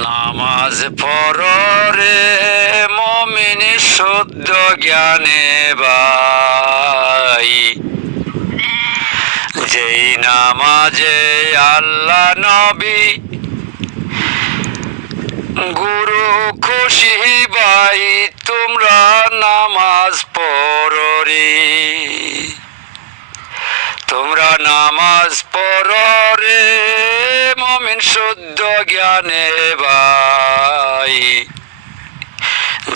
নামাজ পড়ো রে মুমিন শুদ্ধ জ্ঞানে ভাই, যেই নামাজে আল্লাহ নবী গুরু খুশি ভাই, তোমরা নামাজ পড়ো রে, তোমরা নামাজ পড়ো রে মুমিন শুদ্ধ জ্ঞানে ভাই,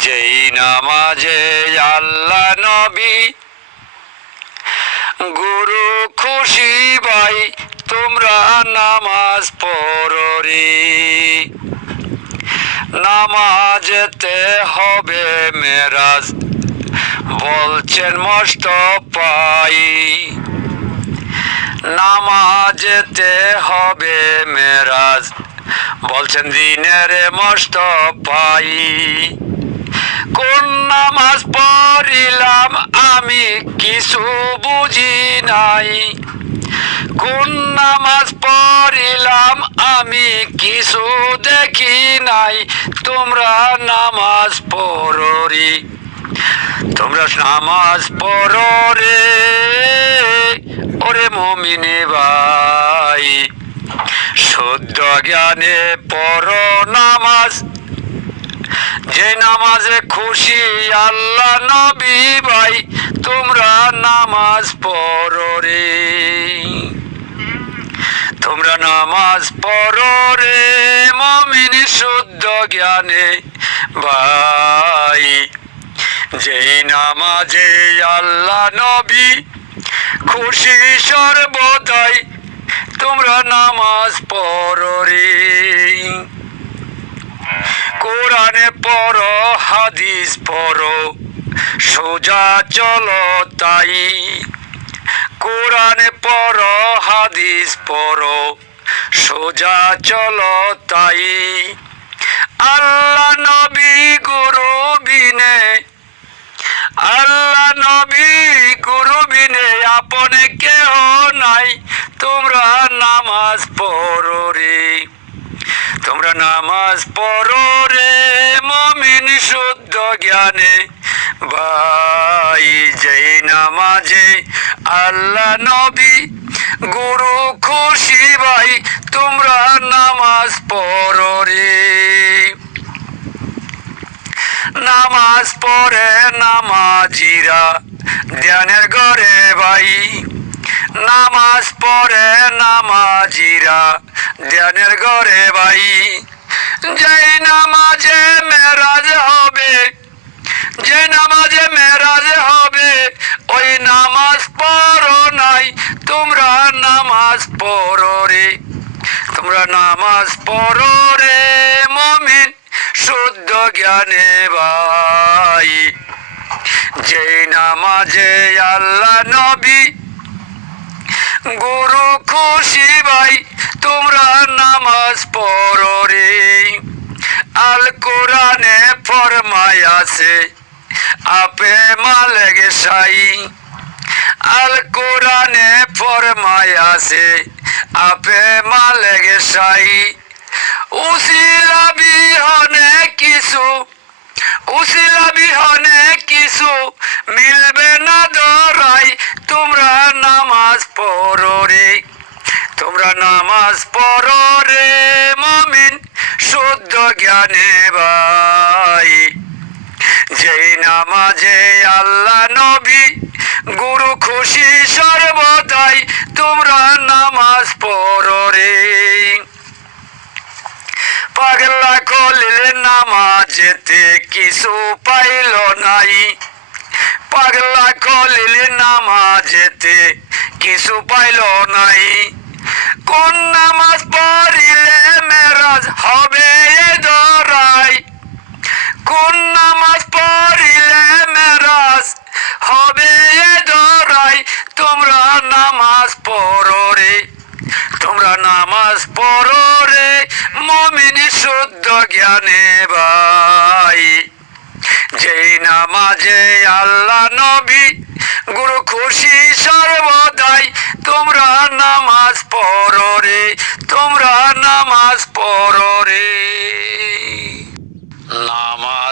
যেই নামাজে আল্লাহ নবী গুরু খুশি ভাই, তোমরা নামাজ পড়ো রে। নামাজেতে হবে মেরাজ বলছেন মুস্তাফাই, নামাজেতে হবে মেরাজ বলছেন দিনের মুস্তাফাই। কোন নামাজ পড়িলাম আমি কিছু বুঝি নাই, কোন নামাজ পড়িলাম আমি কিছু দেখি নাই, তোমরা নামাজ পড়ো রে, তোমরা নামাজ পড়ো রে ওরে মুমিনে ভাই, শুদ্ধ জ্ঞানে পড়ো নামাজ, যে নামাজে খুশি আল্লাহ নবী ভাই, তোমরা নামাজ পড়ো রে, তোমরা নামাজ পড়ো রে মুমিন শুদ্ধ জ্ঞানে ভাই, যেই নামাজে আল্লাহ নবী খুশি সর্বদাই, তোমরা নামাজ পড়ো রে। কোরআনে পড়ো হাদিস পড়ো সোজা চলো তাই, কোরআনে পড়ো হাদিস পড়ো সোজা চলো তাই। আল্লাহ নবী গুরু বিনে, আল্লাহ নবী গুরু বিনে আপনে কেহ নাই, তোমরা নামাজ পড়ো রে, তোমরা নামাজ পড়ো রে মুমিন শুদ্ধ জ্ঞানে ভাই, যেই নামাজে আল্লাহ নবী গুরু খুশি ভাই, তোমরা নামাজ পড়ো রে। নামাজ পড়ে নামাজিরা ধ্যানের ঘরে ভাই, নামাজ পড়ে নামাজিরা ধ্যানের ঘরে ভাই, যেই নামাজে মেরাজ হবে, যে নামাজে মেরাজ হবে, ওই নামাজ পড়ো নাই, তোমরা নামাজ পড়ো রে, তোমরা নামাজ পড়ো রে মুমিন শুদ্ধ জ্ঞানে ভাই, যেই নামাজে আল্লাহ নবী গুরু খুশি ভাই, তোমরা নামাজ পড়ো রে। আল কোরআনে ফরমায় আছে আপে মালিক সাই, আল কোরআনে ফরমায় আছে আপে মালিক সাই। উসিলা বিহনে কিছু, উসিলা বিহনে কিছু মিলবে না ধরাই, তোমরা নামাজ পড়ো রে, তোমরা নামাজ পড়ো রে মুমিন শুদ্ধ জ্ঞানে ভাই, যেই নামাজে আল্লাহ নবী গুরু খুশি সর্বদাই, তোমরা নামাজ পড়ো রে। পাগলা কলিল নামাজেতে কিছু পাইল নাই, পাগলা কলিল নামাজেতে কিছু পাইল নাই, কোন নামাজ পড়িলে মেরাজ হবে এ ধরাই, কোন নামাজ পড়িলে মেরাজ হবে এ ধরাই, তোমরা নামাজ পড়ো রে, তোমরা নামাজ পড়ো রে মুমিন শুদ্ধ জ্ঞানে ভাই, যেই নামাজে আল্লাহ নবী গুরু খুশি সর্বদাই, তোমরা নামাজ পড়ো রে, তোমরা নামাজ পড়ো রে। না